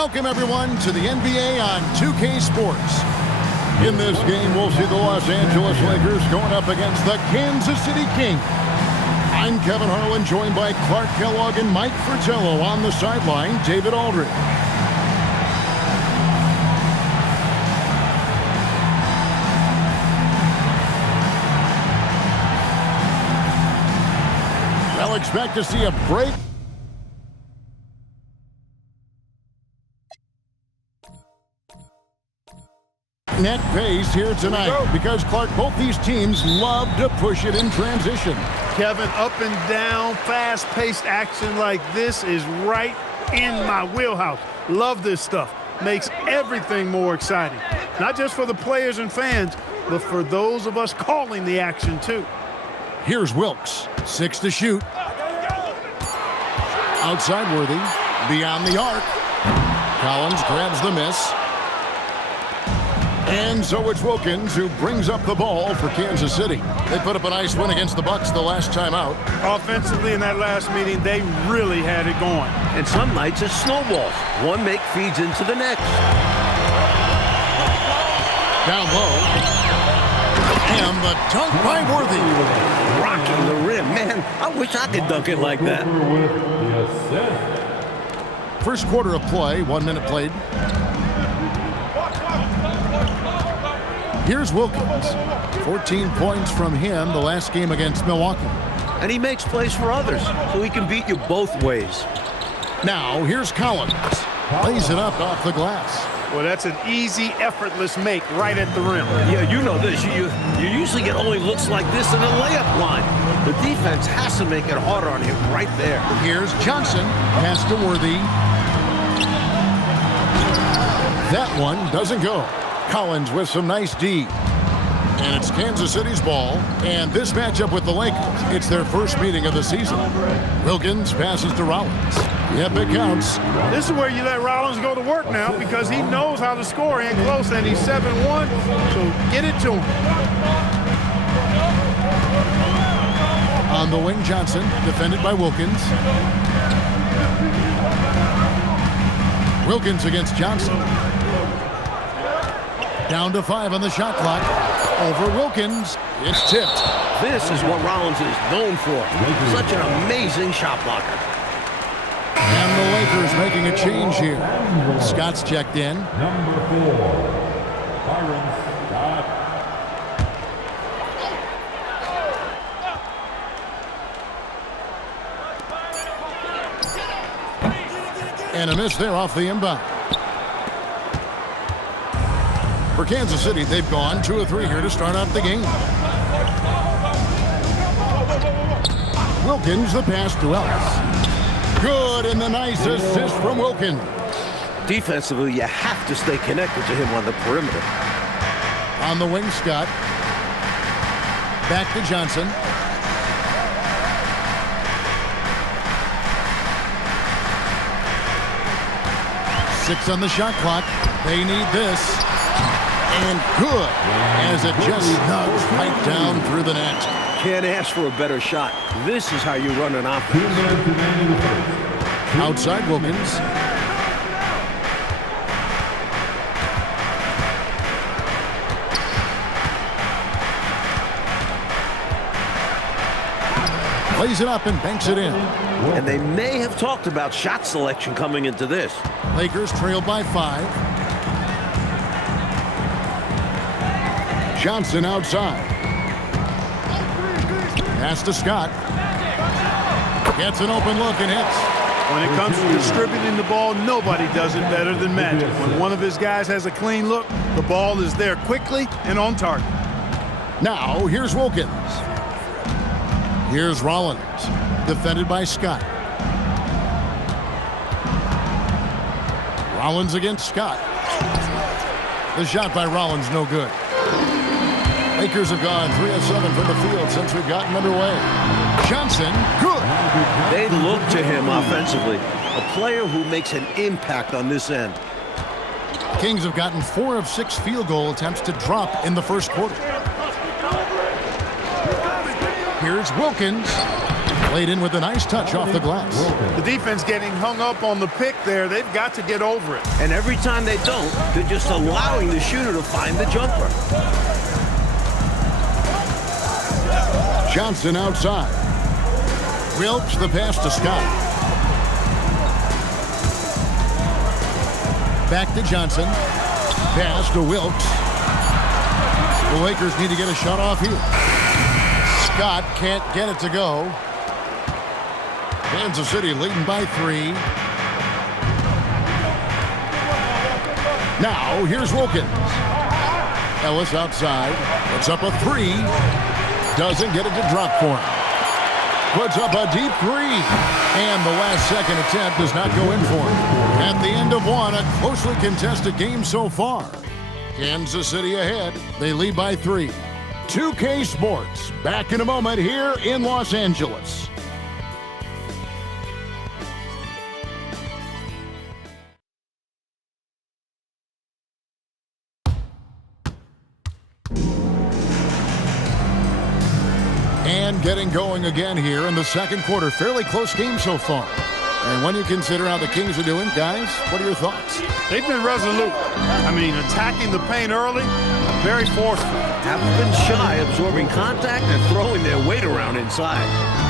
Welcome, everyone, to the NBA on 2K Sports. In this game, we'll see the Los Angeles Lakers going up against the Kansas City Kings. I'm Kevin Harlan, joined by Clark Kellogg and Mike Fratello. On the sideline, David Aldridge. They'll expect to see a break. Net pace here tonight because, Clark, both these teams love to push it in transition. Kevin, up and down, fast-paced action like this is right in my wheelhouse. Love this stuff. Makes everything more exciting. Not just for the players and fans, but for those of us calling the action, too. Here's Wilkes. 6 to shoot. Outside Worthy. Beyond the arc. Collins grabs the miss. And so it's Wilkins who brings up the ball for Kansas City. They put up a nice win against the Bucks the last time out. Offensively in that last meeting, they really had it going. And some nights it snowballs. One make feeds into the next. Down low. And the dunk by Worthy. Rocking the rim. Man, I wish I could dunk it like that. First quarter of play, 1 minute played. Here's Wilkins. 14 points from him the last game against Milwaukee. And he makes plays for others, so he can beat you both ways. Now, here's Collins. Lays it up off the glass. Well, that's an easy, effortless make right at the rim. Yeah, you know this. You usually get only looks like this in the layup line. The defense has to make it harder on him right there. Here's Johnson. Pass to Worthy. That one doesn't go. Collins with some nice D. And it's Kansas City's ball. And this matchup with the Lakers, it's their first meeting of the season. Wilkins passes to Rollins. Yep, it counts. This is where you let Rollins go to work now because he knows how to score in close, and he's 7-1, so get it to him. On the wing, Johnson, defended by Wilkins. Wilkins against Johnson. Down to 5 on the shot clock. Over Wilkins. It's tipped. This is what Rollins is known for. Such an amazing shot blocker. And the Lakers making a change here. Scott's checked in. Number 4, Byron Scott. And a miss there off the inbound. For Kansas City, they've gone 2 of 3 here to start out the game. Wilkins, the pass to Ellis. Good, and the nice assist from Wilkins. Defensively, you have to stay connected to him on the perimeter. On the wing, Scott. Back to Johnson. Six on the shot clock. They need this. And good, as it just snugs right down through the net. Can't ask for a better shot. This is how you run an offense. Outside Wilkins. Lays it up and banks it in. And they may have talked about shot selection coming into this. Lakers trailed by 5. Johnson outside. Pass to Scott. Gets an open look and hits. When it comes to distributing the ball, nobody does it better than Magic. When one of his guys has a clean look, the ball is there quickly and on target. Now, here's Wilkins. Here's Rollins, defended by Scott. Rollins against Scott. The shot by Rollins, no good. Lakers have gone 3 of 7 from the field since we've gotten underway. Johnson, good. They look to him offensively. A player who makes an impact on this end. Kings have gotten 4 of 6 field goal attempts to drop in the first quarter. Here's Wilkins. Played in with a nice touch off the glass. The defense getting hung up on the pick there. They've got to get over it. And every time they don't, they're just allowing the shooter to find the jumper. Johnson outside. Wilkes the pass to Scott. Back to Johnson. Pass to Wilkes. The Lakers need to get a shot off here. Scott can't get it to go. Kansas City leading by 3. Now here's Wilkins. Ellis outside. Puts up a 3. Doesn't get it to drop for him. Puts up a deep 3. And the last second attempt does not go in for him. At the end of one, a closely contested game so far. Kansas City ahead. They lead by 3. 2K Sports. Back in a moment here in Los Angeles. And getting going again here in the second quarter. Fairly close game so far. And when you consider how the Kings are doing, guys, what are your thoughts? They've been resolute. I mean, attacking the paint early, very forceful. Haven't been shy, absorbing contact and throwing their weight around inside.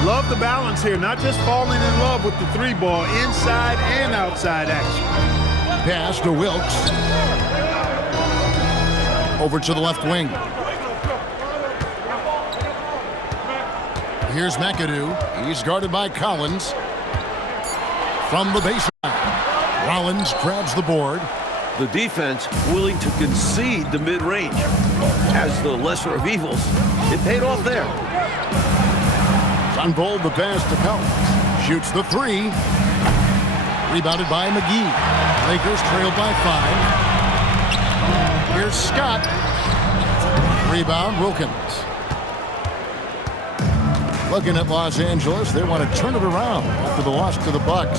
Love the balance here, not just falling in love with the 3-ball, inside and outside action. Pass to Wilkes. Over to the left wing. Here's McAdoo. He's guarded by Collins. From the baseline, Rollins grabs the board. The defense willing to concede the mid-range. As the lesser of evils, it paid off there. Unfold the pass to Collins. Shoots the 3. Rebounded by McGee. Lakers trailed by 5. Here's Scott. Rebound, Wilkins. Looking at Los Angeles, they want to turn it around after the loss to the Bucks.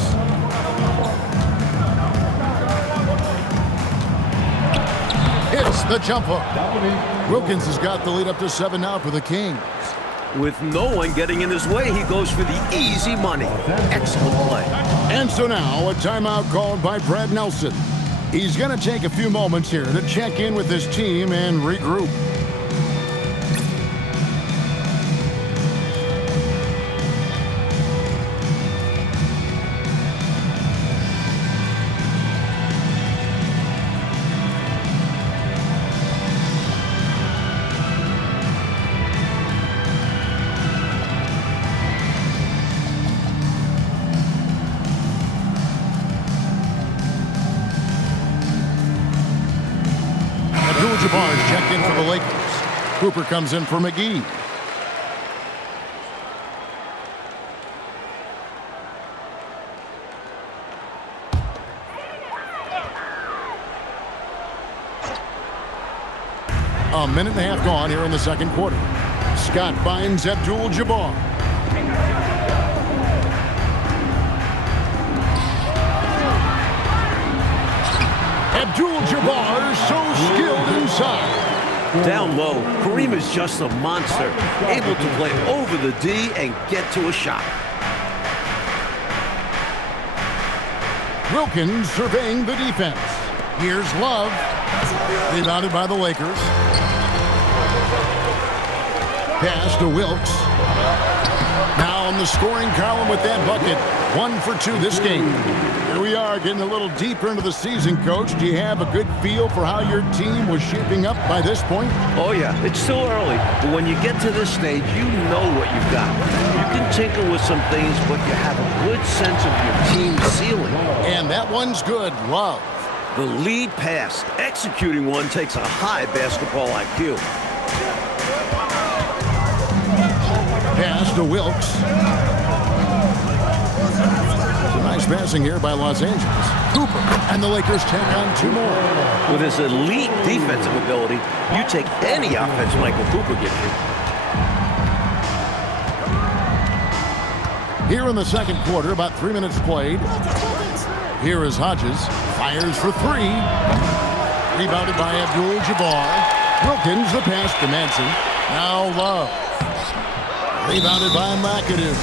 Hits the jump hook. Wilkins has got the lead up to 7 now for the Kings. With no one getting in his way, he goes for the easy money. Excellent play. And so now a timeout called by Brad Nelson. He's going to take a few moments here to check in with his team and regroup. Barnes checked in for the Lakers. Cooper comes in for McGee. A minute and a half gone here in the second quarter. Scott finds Abdul-Jabbar. Abdul-Jabbar so skilled inside. Down low, Kareem is just a monster, able to play over the D and get to a shot. Wilkins surveying the defense. Here's Love. Rebounded by the Lakers. Pass to Wilkes. Now on the scoring column with that bucket. 1 for 2 this game. Here we are getting a little deeper into the season, Coach. Do you have a good feel for how your team was shaping up by this point? Oh, yeah. It's still early, but when you get to this stage, you know what you've got. You can tinker with some things, but you have a good sense of your team's ceiling. And that one's good. Love. The lead pass. Executing one takes a high basketball IQ. Pass to Wilkes. Nice passing here by Los Angeles. Cooper and the Lakers take on 2 more. With his elite defensive ability, you take any offense Michael Cooper gives you. Here in the second quarter, about 3 minutes played. Here is Hodges. Fires for 3. Rebounded by Abdul-Jabbar. Wilkins the pass to Manson. Now Love. Rebounded by McAdoo.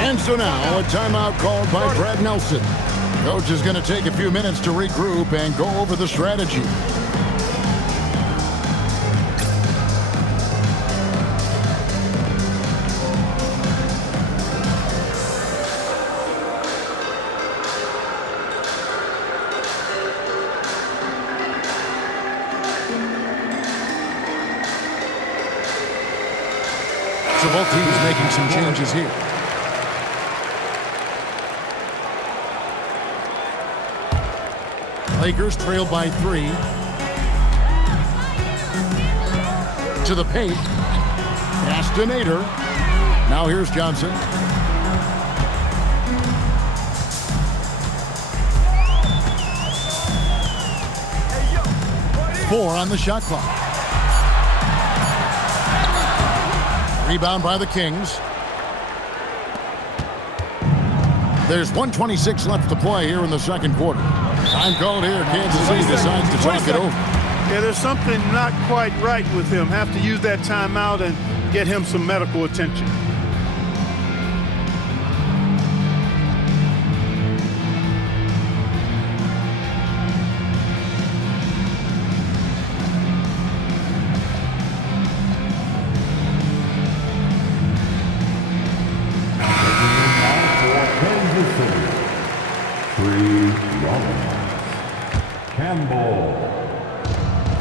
And so now a timeout called by Brad Nelson. Coach is going to take a few minutes to regroup and go over the strategy. So both teams making some changes here. Lakers trail by 3. To the paint. Pass to Nader. Now here's Johnson. Four on the shot clock. Rebound by the Kings. There's 1:26 left to play here in the second quarter. Time called here. Kansas City decides to talk it over. Yeah, there's something not quite right with him. Have to use that timeout and get him some medical attention.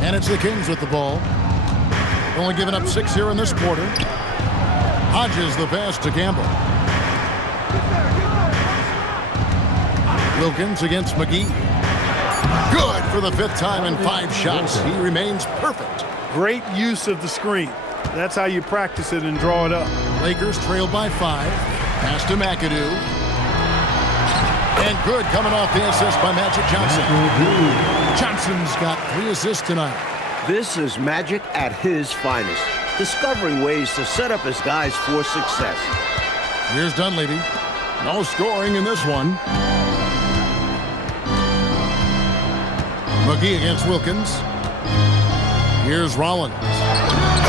And it's the Kings with the ball. Only giving up 6 here in this quarter. Hodges the pass to Campbell. Wilkins against McGee. Good for the 5th time in 5 shots. He remains perfect. Great use of the screen. That's how you practice it and draw it up. Lakers trail by 5. Pass to McAdoo. And good coming off the assist by Magic Johnson. Johnson's got 3 assists tonight. This is Magic at his finest, discovering ways to set up his guys for success. Here's Dunleavy. No scoring in this one. McGee against Wilkins. Here's Rollins.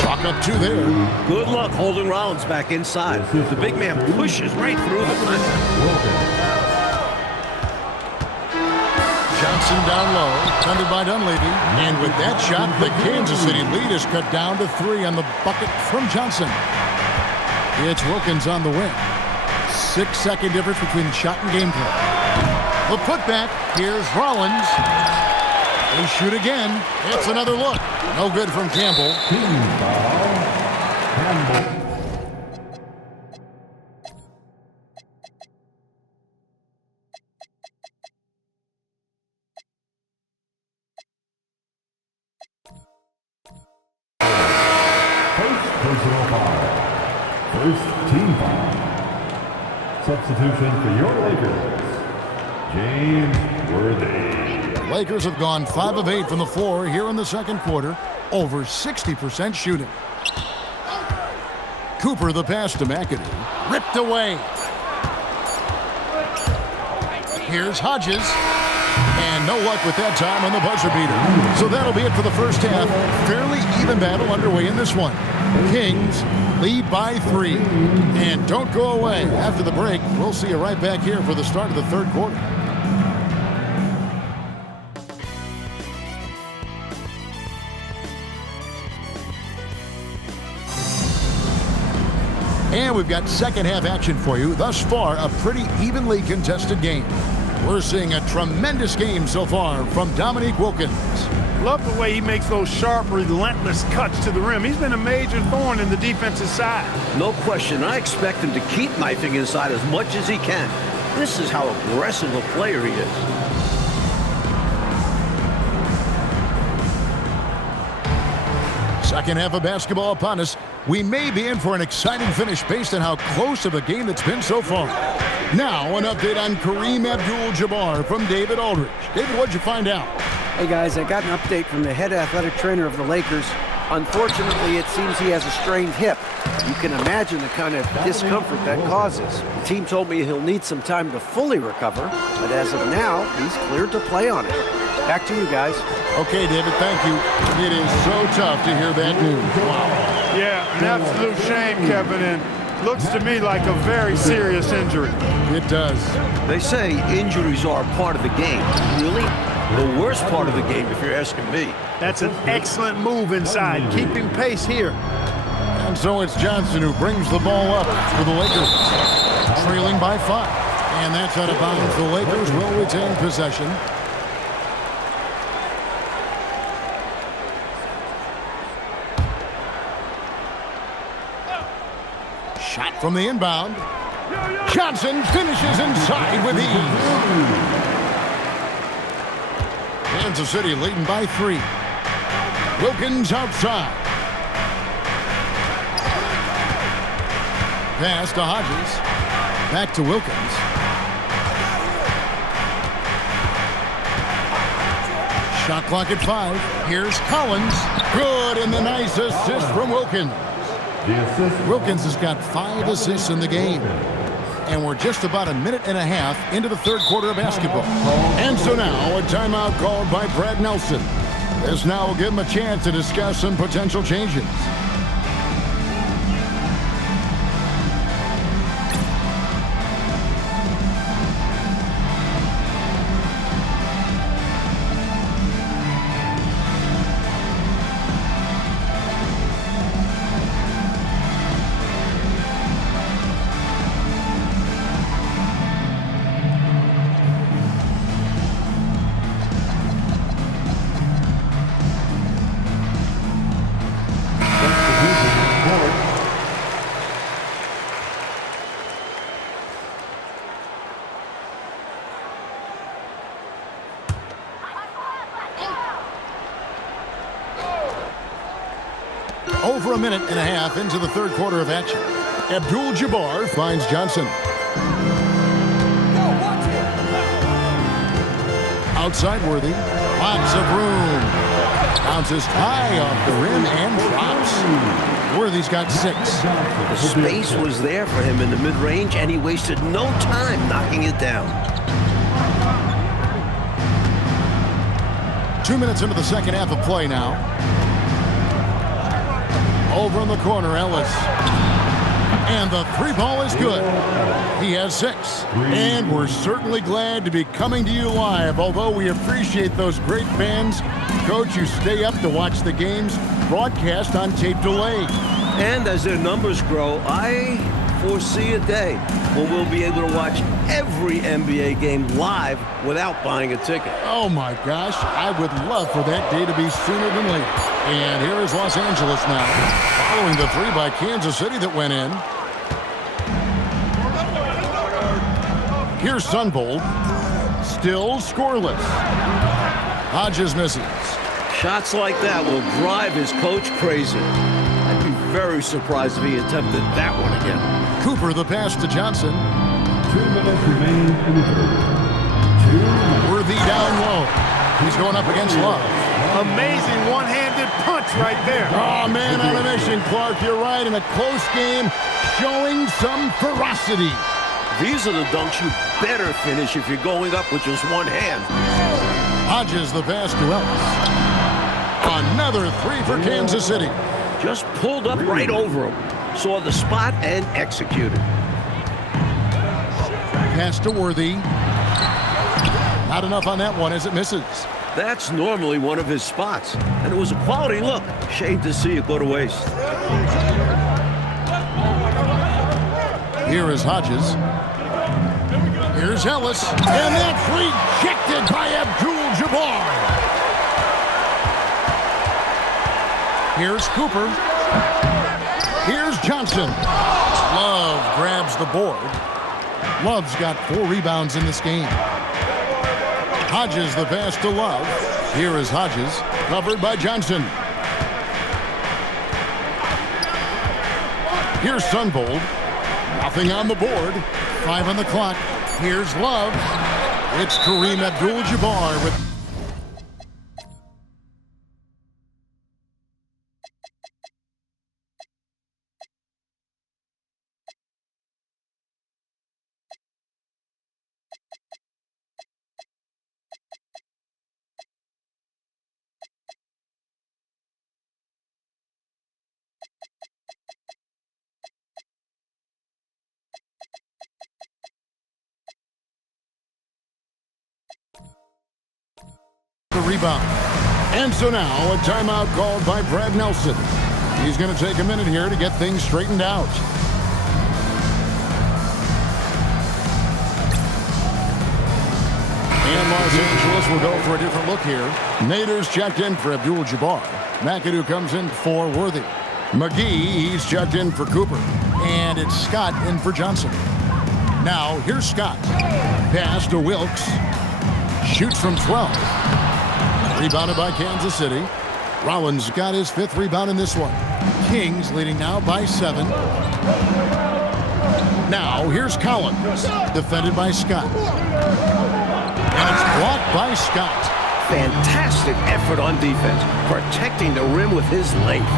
Chalk up 2 there. Good luck holding Rollins back inside. The big man pushes right through the contact. Johnson down low, defended by Dunleavy. And with that shot, the Kansas City lead is cut down to 3 on the bucket from Johnson. It's Wilkins on the wing. 6-second difference between shot and gameplay. The putback, here's Rollins. They shoot again. It's another look. No good from Campbell. Personal foul. First team foul. Substitution for your Lakers, James Worthy. Lakers have gone 5 of 8 from the floor here in the second quarter. Over 60% shooting. Cooper the pass to McAdoo. Ripped away. Here's Hodges. And no luck with that time on the buzzer beater. So that'll be it for the first half. Fairly even battle underway in this one. Kings lead by 3. And don't go away. After the break, we'll see you right back here for the start of the third quarter. And we've got second half action for you. Thus far, a pretty evenly contested game. We're seeing a tremendous game so far from Dominique Wilkins. Love the way he makes those sharp, relentless cuts to the rim. He's been a major thorn in the defensive side. No question. I expect him to keep knifing inside as much as he can. This is how aggressive a player he is. Second half of basketball upon us. We may be in for an exciting finish based on how close of a game it's been so far. Now, an update on Kareem Abdul-Jabbar from David Aldridge. David, what'd you find out? Hey, guys, I got an update from the head athletic trainer of the Lakers. Unfortunately, it seems he has a strained hip. You can imagine the kind of discomfort that causes. The team told me he'll need some time to fully recover, but as of now, he's cleared to play on it. Back to you, guys. Okay, David, thank you. It is so tough to hear that news. Wow. Yeah, an absolute shame, Kevin. And Looks to me like a very serious injury. It does. They say injuries are a part of the game. Really? The worst part of the game, if you're asking me. That's an excellent move inside, keeping pace here. And so it's Johnson who brings the ball up for the Lakers. Trailing by 5. And that's out of bounds. The Lakers will retain possession. Shot from the inbound. Johnson finishes inside with ease. Kansas City leading by 3. Wilkins outside. Pass to Hodges. Back to Wilkins. Shot clock at 5. Here's Collins. Good, and the nice assist from Wilkins. Wilkins has got 5 assists in the game. And we're just about a minute and a half into the third quarter of basketball. And so now a timeout called by Brad Nelson. This now will give him a chance to discuss some potential changes. Over a minute and a half into the third quarter of action. Abdul-Jabbar finds Johnson. Outside Worthy. Lots of room. Bounces high off the rim and drops. Worthy's got 6. The space was there for him in the mid-range, and he wasted no time knocking it down. 2 minutes into the second half of play now. Over in the corner, Ellis. And the 3 ball is good. He has 6. And we're certainly glad to be coming to you live, although we appreciate those great fans. Coach, you stay up to watch the games broadcast on tape delay. And as their numbers grow, I foresee a day when we'll be able to watch every NBA game live without buying a ticket. Oh my gosh, I would love for that day to be sooner than later. And here is Los Angeles now, following the 3 by Kansas City that went in. Here's Sunvold, still scoreless. Hodges misses. Shots like that will drive his coach crazy. I'd be very surprised if he attempted that one again. Cooper the pass to Johnson. 2 minutes remain in the third. Worthy down low. He's going up against Love. Amazing one-handed punch right there. Oh, man on a mission, Clark. You're right. In a close game, showing some ferocity. These are the dunks you better finish if you're going up with just one hand. Hodges the pass to Ellis. Another 3 for Kansas City. Just pulled up right over him. Saw the spot and executed. Pass to Worthy. Not enough on that one as it misses. That's normally one of his spots, and it was a quality look. Shame to see it go to waste. Here is Hodges. Here's Ellis. And that's rejected by Abdul-Jabbar. Here's Cooper. Here's Johnson. Love grabs the board. Love's got 4 rebounds in this game. Hodges the pass to Love. Here is Hodges, covered by Johnson. Here's Sunvold. Nothing on the board. 5 on the clock. Here's Love. It's Kareem Abdul-Jabbar with rebound. And so now a timeout called by Brad Nelson. He's going to take a minute here to get things straightened out. And Los Angeles will go for a different look here. Nader's checked in for Abdul-Jabbar. McAdoo comes in for Worthy. McGee, he's checked in for Cooper. And it's Scott in for Johnson. Now, here's Scott. Pass to Wilkes. Shoots from 12. Rebounded by Kansas City. Rollins got his 5th rebound in this one. Kings leading now by 7. Now, here's Collins. Defended by Scott. And it's blocked by Scott. Fantastic effort on defense, protecting the rim with his length.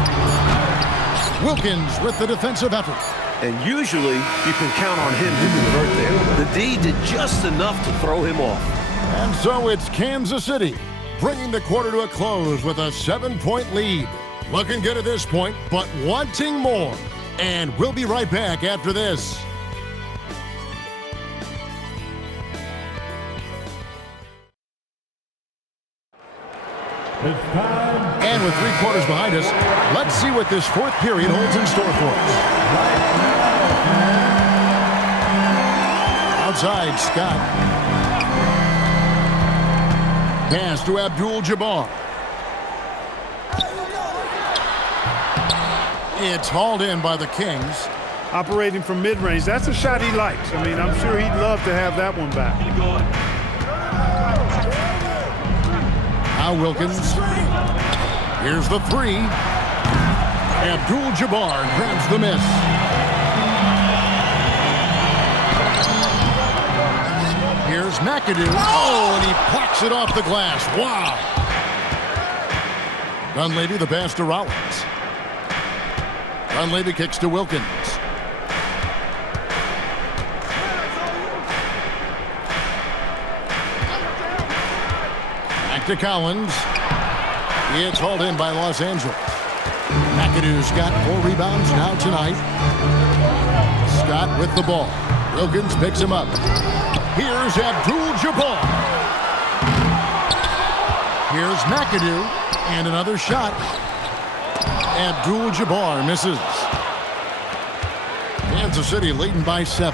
Wilkins with the defensive effort. And usually, you can count on him to convert there. The D did just enough to throw him off. And so it's Kansas City, bringing the quarter to a close with a 7-point lead. Looking good at this point, but wanting more. And we'll be right back after this. It's time. And with 3 quarters behind us, let's see what this 4th period holds in store for us. Outside, Scott. Pass to Abdul-Jabbar. It's hauled in by the Kings. Operating from mid-range, that's a shot he likes. I mean, I'm sure he'd love to have that one back. Now Wilkins. Here's the 3. Abdul-Jabbar grabs the miss. Here's McAdoo. Oh, and he plucks it off the glass. Wow. Dunleavy the pass to Rollins. Dunleavy kicks to Wilkins. Back to Collins. It's hauled in by Los Angeles. McAdoo's got 4 rebounds now tonight. Scott with the ball. Wilkins picks him up. Here's Abdul-Jabbar. Here's McAdoo. And another shot. Abdul-Jabbar misses. Kansas City leading by 7.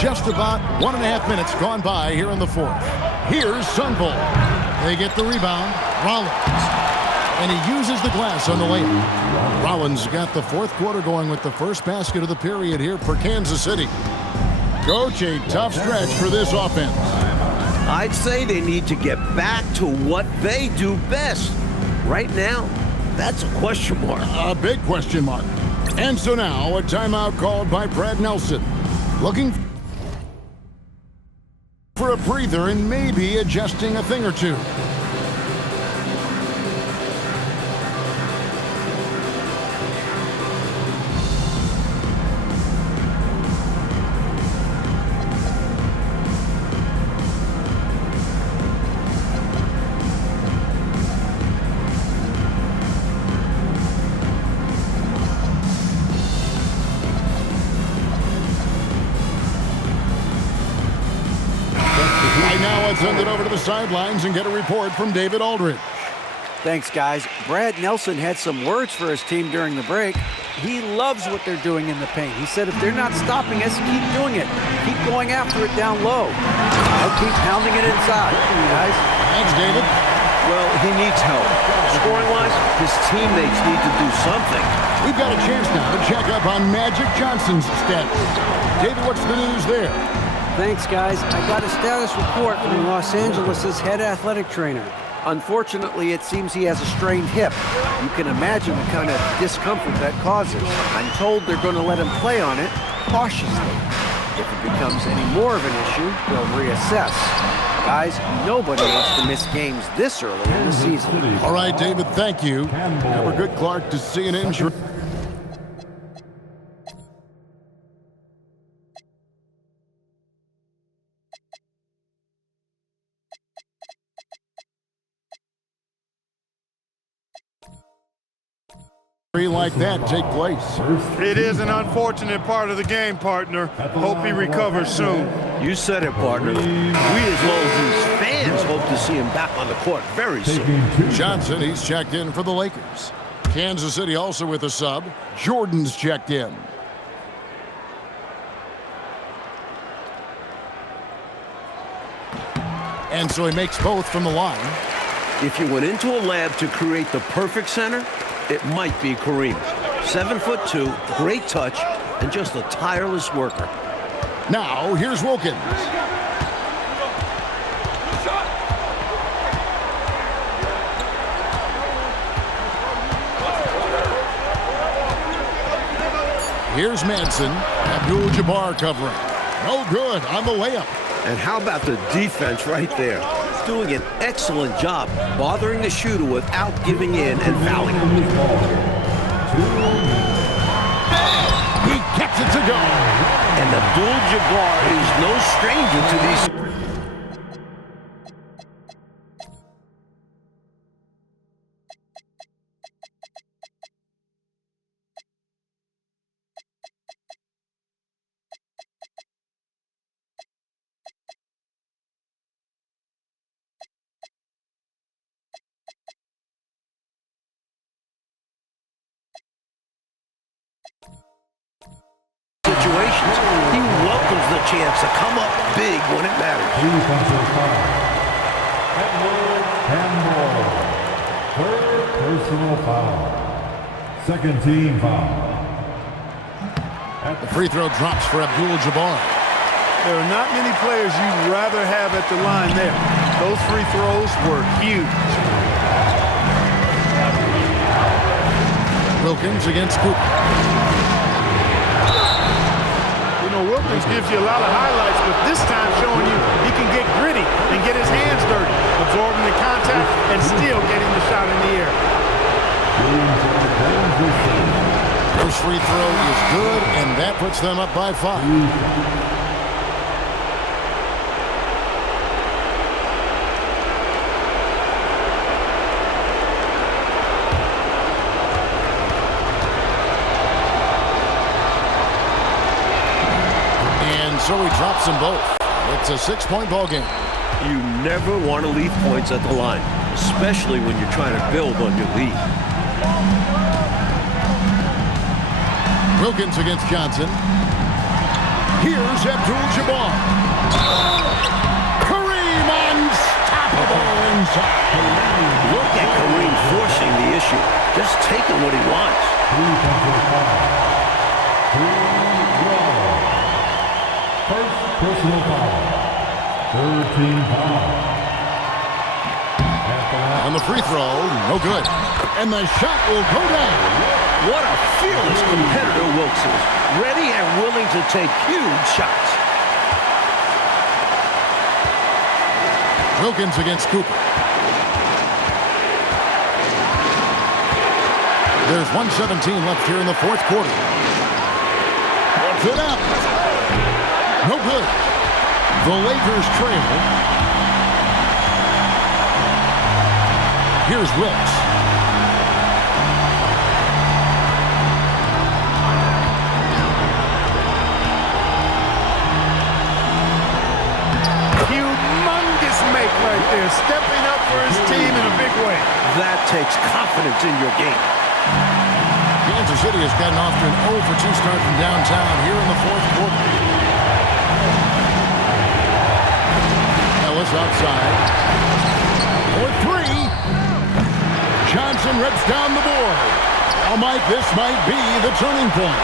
Just about 1.5 minutes gone by here in the 4th. Here's Sunbull. They get the rebound. Rollins. And he uses the glass on the layup. Rollins got the 4th quarter going with the first basket of the period here for Kansas City. Coach, a tough stretch for this offense. I'd say they need to get back to what they do best. Right now, that's a question mark. A big question mark. And so now a timeout called by Brad Nelson. Looking for a breather and maybe adjusting a thing or two. Send it over to the sidelines and get a report from David Aldridge. Thanks, guys. Brad Nelson had some words for his team during the break. He loves what they're doing in the paint. He said if they're not stopping us, keep doing it. Keep going after it down low. I'll keep pounding it inside. Guys. Thanks, David. Well, he needs help. Scoring-wise, his teammates need to do something. We've got a chance now to check up on Magic Johnson's status. David, what's the news there? Thanks, guys. I got a status report from Los Angeles' head athletic trainer. Unfortunately, it seems he has a strained hip. You can imagine the kind of discomfort that causes. I'm told they're going to let him play on it cautiously. If it becomes any more of an issue, they'll reassess. Guys, nobody wants to miss games this early in the season. All right, David, thank you. Never good, Clark, to see an injury. injury like that take place. It is an unfortunate part of the game, partner. Hope he recovers soon. You said it, partner. We, as well as these fans, hope to see him back on the court very soon. Johnson, he's checked in for the Lakers. Kansas City also with a sub. Jordan's checked in. And so he makes both from the line. If you went into a lab to create the perfect center, it might be Kareem. 7'2", great touch, and just a tireless worker. Now, here's Wilkins. Here's Manson. Abdul-Jabbar covering. No good on the layup. And how about the defense right there? Doing an excellent job bothering the shooter without giving in and fouling him. He gets it to go. And Abdul-Jabbar is no stranger to these. Situations. He welcomes the chance to come up big when it matters. Defensive foul. Edward Campbell. Third personal foul. Second team foul. The free throw drops for Abdul-Jabbar. There are not many players you'd rather have at the line there. Those free throws were huge. Wilkins against Cooper. Wilkins gives you a lot of highlights, but this time showing you he can get gritty and get his hands dirty, absorbing the contact and still getting the shot in the air. First free throw is good, and that puts them up by 5. So he drops them both. It's a 6-point ball game. You never want to leave points at the line, especially when you're trying to build on your lead. Wilkins against Johnson. Here's Abdul-Jabbar. Kareem unstoppable inside. Look at Kareem forcing the issue, just taking what he wants. First personal foul. Third team foul. On the free throw, no good. And the shot will go down. What a fearless competitor Wilkes is. Ready and willing to take huge shots. Wilkins against Cooper. There's 1:17 left here in the fourth quarter. Wants it up. No good. The Lakers trail. Here's Wilkes. Humongous make right there, stepping up for his team in a big way. That takes confidence in your game. Kansas City has gotten off to an 0-for-2 start from downtown here in the fourth quarter. Ellis outside. For 3. Johnson rips down the board. Oh, Mike, this might be the turning point.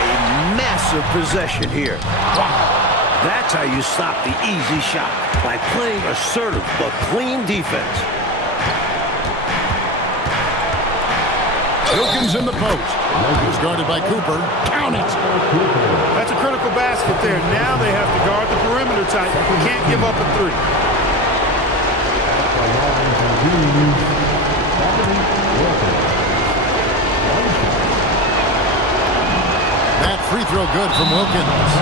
A massive possession here. Wow. That's how you stop the easy shot, by playing assertive but clean defense. Wilkins in the post. He's guarded by Cooper. Count it. That's a critical basket there. Now they have to guard the perimeter tight. Can't give up a 3. That free throw good from Wilkins.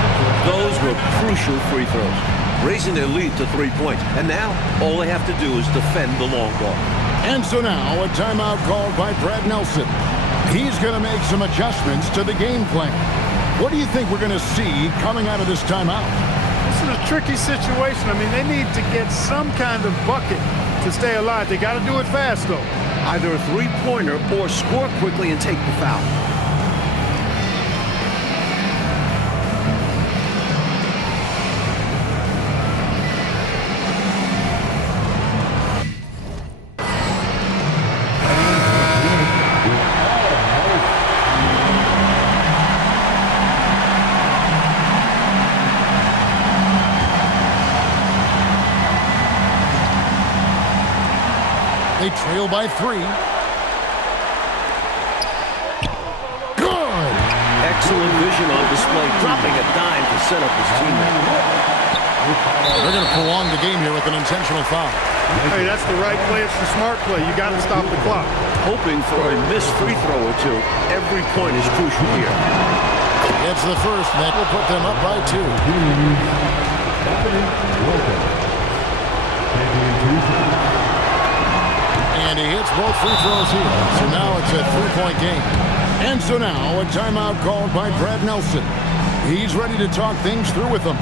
Those were crucial free throws, raising their lead to 3 points. And now, all they have to do is defend the long ball. And so now, a timeout called by Brad Nelson. He's going to make some adjustments to the game plan. What do you think we're going to see coming out of this timeout? This is a tricky situation. I mean, they need to get some kind of bucket to stay alive. They got to do it fast, though. Either a three-pointer or score quickly and take the foul. They trail by 3. Good! Excellent vision on display, dropping a dime to set up his teammate. They're going to prolong the game here with an intentional foul. Hey, that's the right play. It's the smart play. You got to stop the clock. Hoping for a missed free throw or two. Every point is crucial here. It's the first, and that will put them up by 2. And he hits both free throws here. So now it's a 3-point game. And so now a timeout called by Brad Nelson. He's ready to talk things through with them.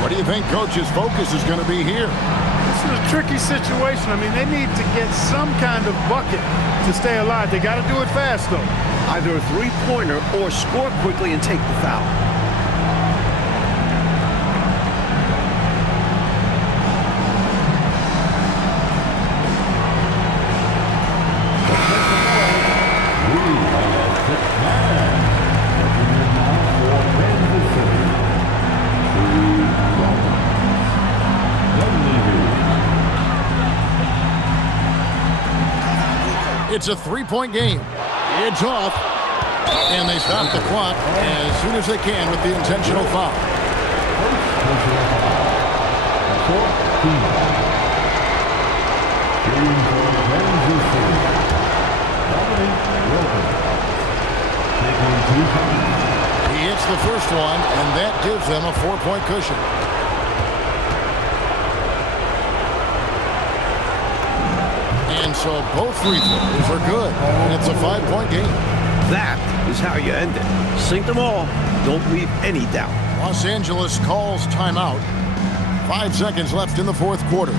What do you think Coach's focus is going to be here? This is a tricky situation. I mean, they need to get some kind of bucket to stay alive. They got to do it fast, though. Either a three-pointer or score quickly and take the foul. It's a 3-point game. It's off. And they stop the clock as soon as they can with the intentional foul. He hits the first one, and that gives them a 4-point cushion. And so both free throws are good. And it's a 5-point game. That is how you end it. Sink them all. Don't leave any doubt. Los Angeles calls timeout. 5 seconds left in the fourth quarter.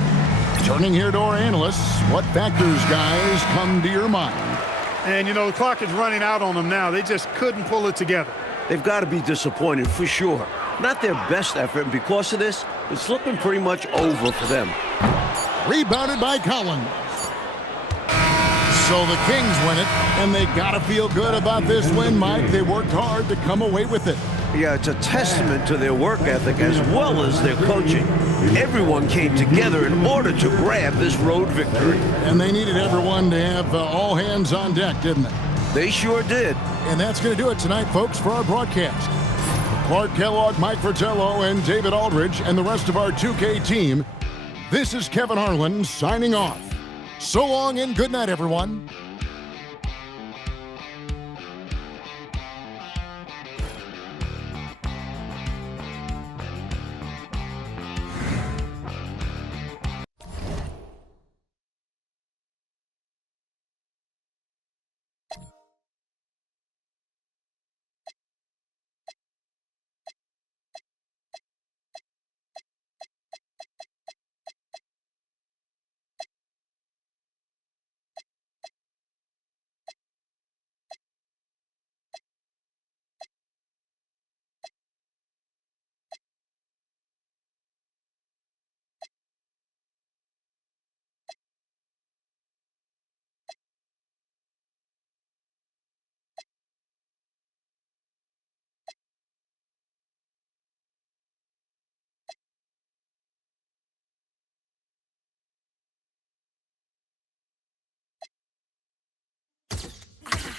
Turning here to our analysts, what factors, guys, come to your mind? And, you know, the clock is running out on them now. They just couldn't pull it together. They've got to be disappointed for sure. Not their best effort, and because of this, it's looking pretty much over for them. Rebounded by Collins. So the Kings win it, and they got to feel good about this win, Mike. They worked hard to come away with it. Yeah, it's a testament to their work ethic as well as their coaching. Everyone came together in order to grab this road victory. And they needed everyone to have all hands on deck, didn't they? They sure did. And that's going to do it tonight, folks, for our broadcast. For Clark Kellogg, Mike Fratello, and David Aldridge, and the rest of our 2K team, this is Kevin Harlan signing off. So long and good night, everyone.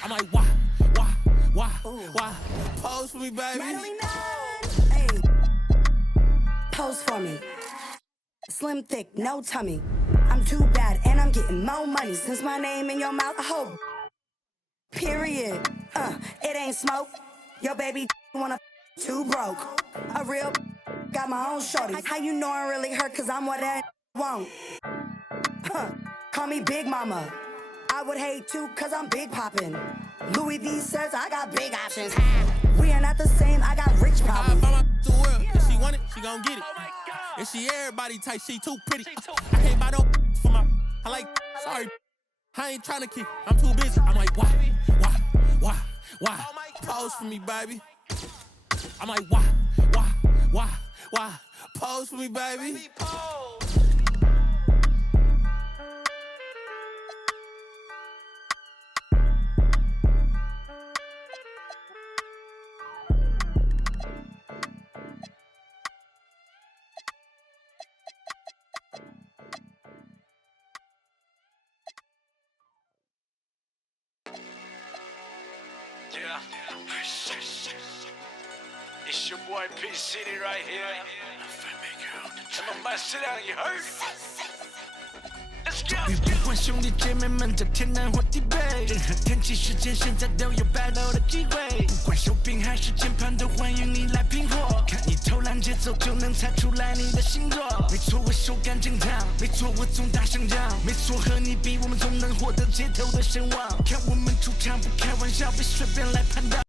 I'm like, why? Pose for me, baby. Hey, pose for me. Slim, thick, no tummy. I'm too bad and I'm getting more money. Since my name in your mouth, I hope. Period. It ain't smoke. Your baby wanna too broke. A real got my own shorty. How you know I really hurt? Cause I'm what that won't. Call me Big Mama. I would hate to cause I'm big poppin'. Louis V says I got big options. We are not the same, I got rich I problems. found my the world. If she want it, she gon' get it. If she everybody type, she too pretty. I can't buy no for my. I like, sorry. I ain't tryna keep. I'm too busy. I'm like, why? Pose for me, baby. I'm like, why? Pose for me, baby. Yeah. It's your boy P City right here. I'ma sit down, you heard? Let's go. 与不管兄弟姐妹们在天南或地北，任何天气时间，现在都有 battle 的机会。不管手柄还是键盘，都欢迎你来拼货。看你偷懒节奏，就能猜出来你的星座。没错，我手感正烫，没错，我总大声讲，没错，和你比，我们总能获得街头的声望。看我们出场，不开玩笑，别随便来判断。